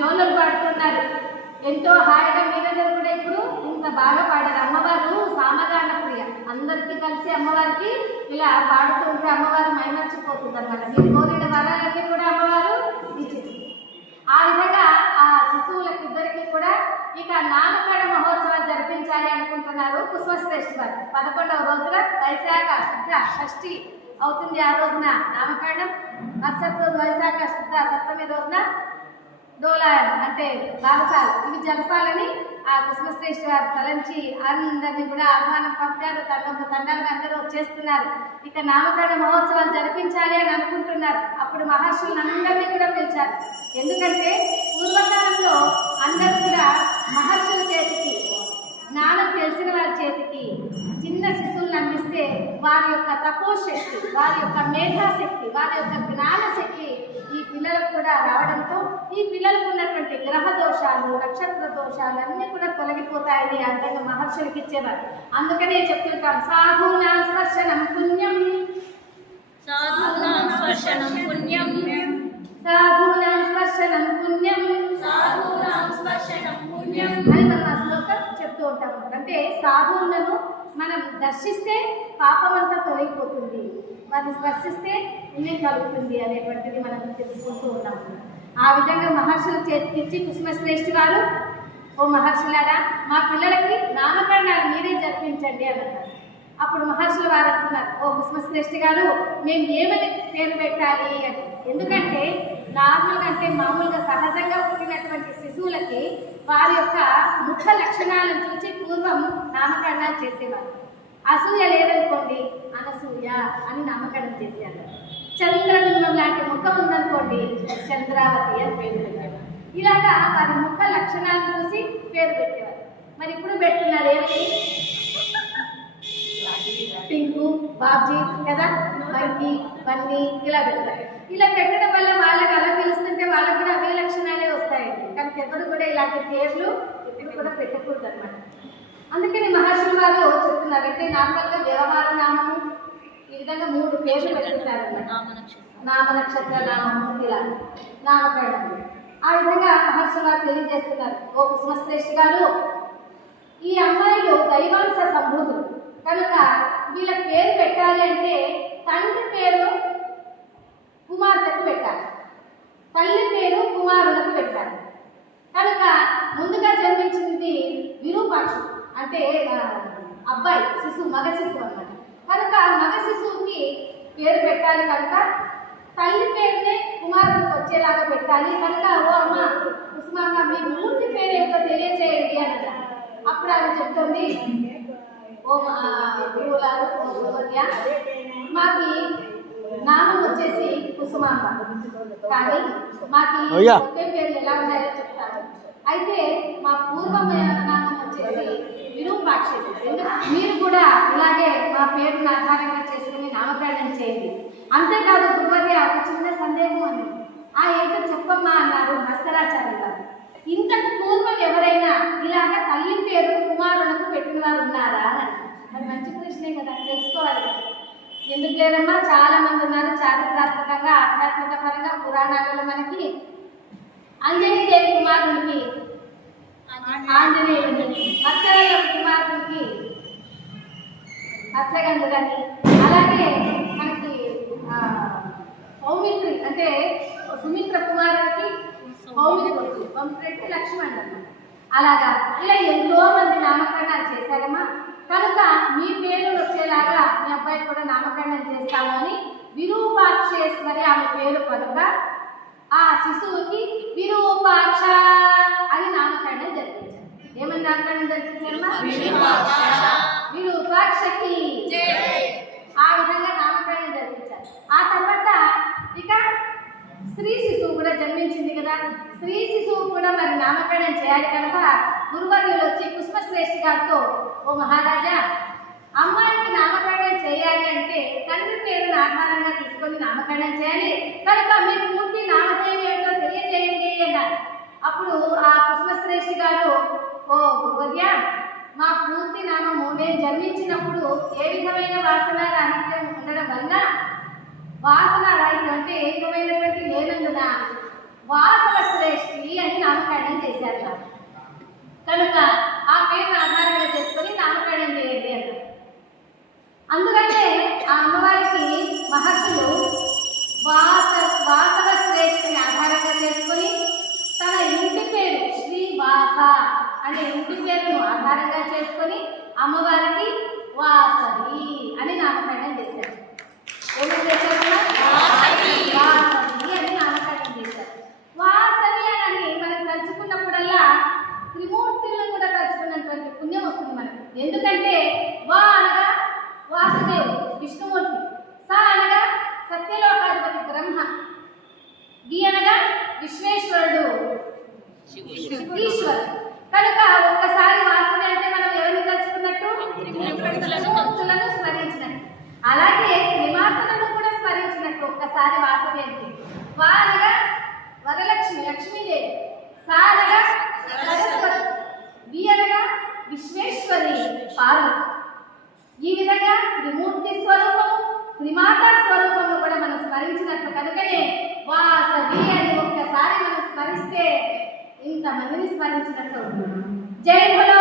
జోలలు పాడుతున్నారు. ఎంతో హాయిగా మీరందరూ కూడా ఇప్పుడు ఇంత బాగా పాడారు. అమ్మవారు సామగాన ప్రియ, అందరికీ కలిసి అమ్మవారికి ఇలా పాడుతూ ఉంటే అమ్మవారు మైమర్చిపోతుంది అన్నమాట. మీరు కోరిన వరాలన్నీ కూడా అమ్మవారు ఇచ్చేస్తుంది. ఆ విధంగా ఆ శిశువులకు ఇద్దరికి కూడా ఇక నామకరణ మహోత్సవాలు జరిపించాలి అనుకుంటున్నారు కుసుమశ్రేష్ఠి వారు. 11వ రోజున వైశాఖ శుద్ధ షష్ఠి అవుతుంది. ఆ రోజున నామకరణం, మరుసటి రోజు వైశాఖ శుద్ధ సప్తమి రోజున డోలాయనం అంటే బారసాలు ఇవి జరపాలని ఆ కుసుమశ్రేష్ఠి వారు తలంచి అందరినీ కూడా ఆహ్వానం పంపారు. తండాలుగా అందరూ వచ్చేస్తున్నారు. ఇక నామకరణ మహోత్సవాలు జరిపించాలి అని అనుకుంటున్నారు. అప్పుడు మహర్షులందరినీ కూడా పిలిచారు. ఎందుకంటే పూర్వకాలంలో అందరూ కూడా మహర్షుల చేతికి, జ్ఞానం తెలిసిన వారి చేతికి చిన్న శిశువులను అందిస్తే వారి యొక్క తపోశక్తి, వారి యొక్క మేధాశక్తి, వారి యొక్క జ్ఞానశక్తి ఈ పిల్లలకు కూడా రావడంతో ఈ పిల్లలకు ఉన్నటువంటి గ్రహ దోషాలు, నక్షత్ర దోషాలు అన్నీ కూడా తొలగిపోతాయని అర్థంగా మహర్షులకి ఇచ్చేవారు. అందుకనే చెప్తుంటాం, సాధూనాం స్పర్శనం పుణ్యం, సాధూనాం స్పర్శనం పుణ్యం, సాధూనాం స్పర్శనం పుణ్యం, సాధూనాం స్పర్శనం పుణ్యం అని మనం ఆ శ్లోకం చెప్తూ ఉంటాం. అంటే సాధువులను మనం దర్శిస్తే పాపమంతా తొలగిపోతుంది, వారిని స్పర్శిస్తే పుణ్యం కలుగుతుంది అనేటువంటిది మనం తెలుసుకుంటూ ఉన్నాం. ఆ విధంగా మహర్షుల చేతికిచ్చి కుసుమశ్రేష్ఠి వారు, ఓ మహర్షులారా మా పిల్లలకి నామకరణాలు మీరే జరిపించండి అని అన్నారు. అప్పుడు మహర్షుల వారు అంటున్నారు, ఓ కుసుమశ్రేష్ఠి గారు మేము ఏమని పేరు పెట్టాలి అని. ఎందుకంటే నార్మల్గా అంటే మామూలుగా సహజంగా పుట్టినటువంటి శిశువులకి వారి యొక్క ముఖ లక్షణాలను చూసి పూర్వం నామకరణాలు చేసేవారు. అసూయ లేదనుకోండి అనసూయ అని నామకరణం చేశారు. చంద్రబింబం లాంటి ముఖం ఉందనుకోండి చంద్రావతి అని పేరు పెట్టారు. ఇలాగా వారి ముఖ లక్షణాలను చూసి పేరు పెట్టేవారు. మరి ఇప్పుడు పెడుతున్నారు ఏమిటి, పింకు, బాబ్జీ కదా, బంకి, బన్నీ ఇలా పెడతారు. ఇలా పెట్టడం వల్ల వాళ్ళకి అలా పిలుస్తుంటే వాళ్ళకు కూడా అవే లక్షణాలే వస్తాయండి. కానీ ఎవరు కూడా ఇలాంటి పేర్లు ఎప్పుడు కూడా పెట్టకూడదు అనమాట. అందుకని మహర్షుల వారు చెప్తున్నారు, అంటే నార్మల్గా వ్యవహార నామము ఈ విధంగా 3 పేర్లు పెట్టుకుంటారు అన్నమాట. నామ నక్షత్ర నామము ఇలా నామకరణం. ఆ విధంగా మహర్షుల వారు తెలియజేస్తున్నారు, ఓ కుసుమశ్రేష్ఠి గారు ఈ అమ్మాయిలు దైవాంశ సంభూతులు కనుక వీళ్ళ పేరు పెట్టాలి అంటే తండ్రి పేరు కుమార్తెకు పెట్టాలి, తల్లి పేరు కుమారులకు పెట్టాలి. కనుక ముందుగా జన్మించింది విరూపాక్షుడు అంటే అబ్బాయి శిశువు, మగ శిశువు అన్నమాట. కనుక మగ శిశువుకి పేరు పెట్టాలి కనుక తల్లి పేరునే కుమారులకు వచ్చేలాగా పెట్టాలి. కనుక ఓ అమ్మ కుసుమాంగ మీ పూర్తి పేరు ఏమిటో తెలియచేయండి అని అన్నారు. అప్పుడు ఆమె చెప్తుంది, ఓ గురువులారు మాకి నామం వచ్చేసి కుసుమాంబ, కానీ మాకు ఒకే పేర్లు ఎలా ఉన్నాయో చెప్తాను. అయితే మా పూర్వం నామం వచ్చేసి విరూపాక్షి. మీరు కూడా ఇలాగే మా పేరును ఆధారంగా చేసుకుని నామకరణం చేయండి. అంతేకాదు గురువర్య ఒక చిన్న సందేహం అని, ఆ ఏంటో చెప్పమ్మా అన్నారు హస్తరాచార్య గారు. ఇంతకు పూర్వం ఎవరైనా ఇలాగ తల్లి పేరు కుమారులకు పెట్టిన వారు ఉన్నారా అని. అది మంచి ప్రశ్నే కదా, తెలుసుకోవాలి కదా. ఎందుకు లేదమ్మా, చాలా మంది ఉన్నారు. చారిత్రాత్మకంగా, ఆధ్యాత్మిక పరంగా పురాణాలలో మనకి అంజనీదేవి కుమారునికి ఆంజనేయుడిని, మత్స్యగంధ కుమారునికి మత్స్యగంధుడని, అలాగే మనకి సౌమిత్రి అంటే సుమిత్ర కుమారునికి సౌమిత్రుడు, అంటే లక్ష్మణ్ అన్నమాట. అలాగా ఇలా ఎంతో మంది నామకరణాలు చేశారమ్మా. కనుక మీ పేరు వచ్చేలాగా మీ అబ్బాయి కూడా నామకరణం చేస్తాము అని విరూపాక్షేశ్వరి ఆమె పేరు కనుక ఆ శిశువుకి విరూపాక్ష అని నామకరణం జరిపించారు. ఏమని నామకరణం జరిపించారమ్మా? విరూపాక్షకి. ఆ విధంగా నామకరణం జరిపించారు. ఆ తర్వాత ఇక స్త్రీ శిశువు కూడా జన్మించింది కదా, స్త్రీ శిశువు కూడా మరి నామకరణం చేయాలి కనుక గురువర్యులు వచ్చి కుసుమశ్రేష్ఠి గారితో, ఓ మహారాజా అమ్మాయికి నామకరణం చేయాలి అంటే తండ్రి పేరును ఆధారంగా తీసుకొని నామకరణం చేయాలి కనుక మీ పూర్తి నామధేయం ఏమిటో తెలియజేయండి అన్నారు. అప్పుడు ఆ కుసుమశ్రేష్ఠి గారు, ఓ గురువర్య మా పూర్తి నామము నేను జన్మించినప్పుడు ఏ విధమైన వాసన రాహిత్యం ఉండడం వల్ల, వాసన రాహిత్యం అంటే ఏ విధమైనటువంటి లేనందున వాసన శ్రేష్ఠి శ్రీ అని నామకరణం చేశారు నాకు. కనుక ఆ పేరును ఆధారంగా చేసుకొని నామకరణం చేయండి అన్నారు. అందుకంటే ఆ అమ్మవారికి మహర్షులు వాసవ శ్రేష్ఠని ఆధారంగా చేసుకొని తన ఇంటి పేరు శ్రీవాస అనే ఇంటి పేరును ఆధారంగా చేసుకొని అమ్మవారికి వాసవి అని నామకరణం చేశారు. ఏమని చేశారు? వాసవి అని నామకరణం చేశారు. వాసవి అని మనకు తలుచుకున్నప్పుడల్లా త్రిమూర్తులను కూడా తలుచుకున్నటువంటి పుణ్యం వస్తుంది మనకు. ఎందుకంటే వా అనగా వాసుదేవుడు విష్ణుమూర్తి, స అనగా సత్యలోకాధిపతి బ్రహ్మ, వి అనగా విశ్వేశ్వరుడు ఈశ్వరుడు. కనుక ఒక్కసారి వాసవి అంటే మనం ఎవరిని తలుచుకున్నట్టు? త్రిమూర్తులను స్మరించినట్టు. అలాగే త్రిమాతలను కూడా స్మరించినట్టు ఒక్కసారి వాసవి అంటే. వా అనగా వరలక్ష్మి లక్ష్మీదేవి, సా అనగా సరస్వతి, వి అనగా విశ్వేశ్వరి పార్వతి. ఈ విధంగా త్రిమూర్తి స్వరూపము త్రిమాత స్వరూపము కూడా మనం స్మరించినట్లు కనుకనే వాసవి అని ఒక్కసారి మనం స్మరిస్తే ఇంతమందిని స్మరించినట్లు. జై బలో